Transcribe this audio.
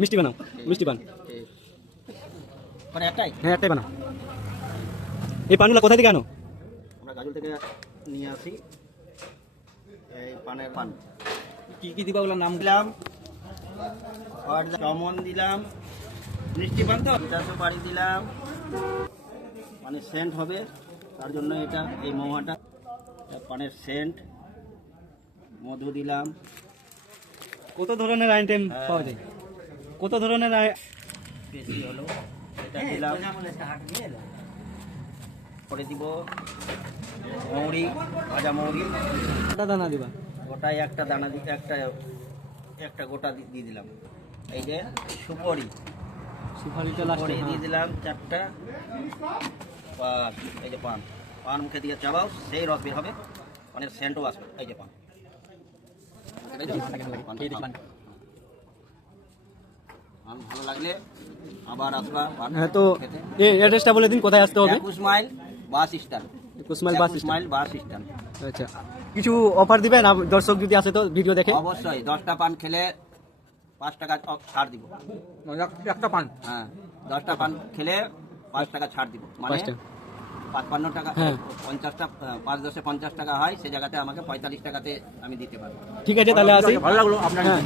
মিষ্টি বানাও, মিষ্টি পান। মানে একটাই? হ্যাঁ একটাই বানাও। এই পানগুলো কোথায় থেকে আনো? আমরা গাজল থেকে নিয়ে আসি। এই পানের পান কি কি দিবা ওগুলোর নাম? দিলাম, চমন দিলাম, মিষ্টি পান তো সুপারি দিলাম, মানে সেন্ট হবে তার জন্য এটা, এই মহুয়াটা পানের সেন্ট। মধু দিলাম। কত ধরনের আইটেম পাওয়া যায়? কত ধরনের বেশি হলো এটা দিলাম। করে দিব মৌরি, ভাজা মৌরি। দানা দিবা? গোটায় একটা দানা দিতে একটা গোটা দিয়ে দিলাম। এই যে সুপারি, সুপারিটা সুপারি লাস্টে দিয়ে দিলাম 4টা। আর এই যে পান, পান মুখে দিয়ে চাবাও, সেই রস বের হবে, পানের সেন্টও আসবে। এই যে পান, পান ভালো লাগলে আবার আসবা। হ্যাঁ, তো এই অ্যাড্রেসটা বলে দিন, কোথায় আসতে হবে? 21 মাইল বাস স্ট্যান্ড। 21 মাইল বাস 21 স্ট্যান্ড। Mile bus stand. আচ্ছা, কিছু অফার দিবেন দর্শক যদি আসে তো ভিডিও দেখে? অবশ্যই 10টা পান খেলে 5 টাকা ছাড় দিব। একটা পান? হ্যাঁ, 10টা পান খেলে 5 টাকা ছাড় দিব। মানে 55 টাকা, হ্যাঁ। 50টা, 5 10 50 টাকা হয়, সে জায়গাতে আমাকে 45 টাকাতে আমি দিতে পারবো। ঠিক আছে, তাহলে আসি। ভালো লাগলো আপনার। হ্যাঁ।